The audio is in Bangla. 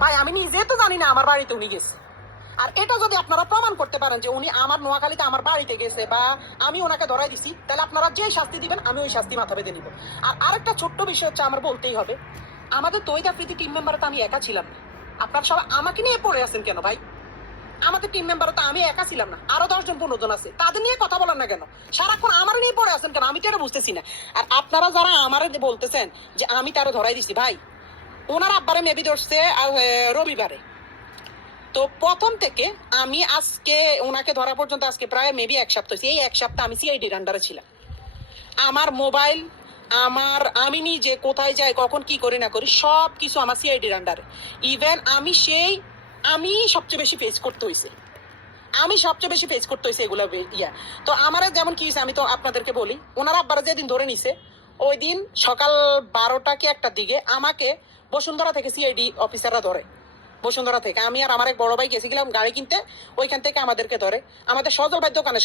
ভাই আমি নিজে তো জানি না আমার বাড়িতে উনি গেছে। আর এটা যদি আপনারা প্রমাণ করতে পারেন যে উনি আমার নোয়াখালীতে আমার বাড়িতে গেছে বা আমি ওনাকে ধরাই দিছি, তাহলে আপনারা যে শাস্তি দিবেন আমি ওই শাস্তি মাথা পেতে নিব। আর আরেকটা ছোট্ট বিষয় হচ্ছে, আমার বলতেই হবে, আমাদের তৈরি আফ্রিদি টিম মেম্বারে তো আমি একা ছিলাম না। আপনারা সবাই আমাকে নিয়ে পড়ে আছেন কেন ভাই? আমাদের টিম মেম্বারে তো আমি একা ছিলাম না, আরো 10 জন 15 জন আছে, তাদের নিয়ে কথা বলেন না কেন? সারাক্ষণ আমার নিয়ে পড়ে আছেন কেন? আমি তো এটা বুঝতেছি না। আর আপনারা যারা আমার বলতেছেন যে আমি তারা ধরাই দিছি, ভাই ওনার আব্বারে মেবি ধরছে রবিবারে। তো প্রথম থেকে আমি আজকে ওনাকে ধরা পর্যন্ত আজকে প্রায় মেবি 1 সপ্তাহ হয়েছে। এই 1 সপ্তাহ আমি সিআইডির আন্ডারে ছিলাম। আমার মোবাইল, আমি নিজে কোথায় যাই, কখন কি করি না করি, সব কিছু আমার সিআইডির আন্ডারে। ইভেন আমি সবচেয়ে বেশি ফেস করতে হয়েছে। এগুলো ইয়া। তো আমার যেমন কি হয়েছে আমি তো আপনাদেরকে বলি, ওনার আব্বারা যেদিন ধরে নিছে ওই দিন সকাল 12টা কি 1টার দিকে আমাকে বসুন্ধরা থেকে সিআইডি অফিসাররা ধরে। বসুন্ধরা থেকে আমি আর আমার এক বড় ভাই গেছিলাম গাড়ি কিনতে, ওইখান থেকে আমাদেরকে ধরে। আমাদের সজল ভাই দোকানে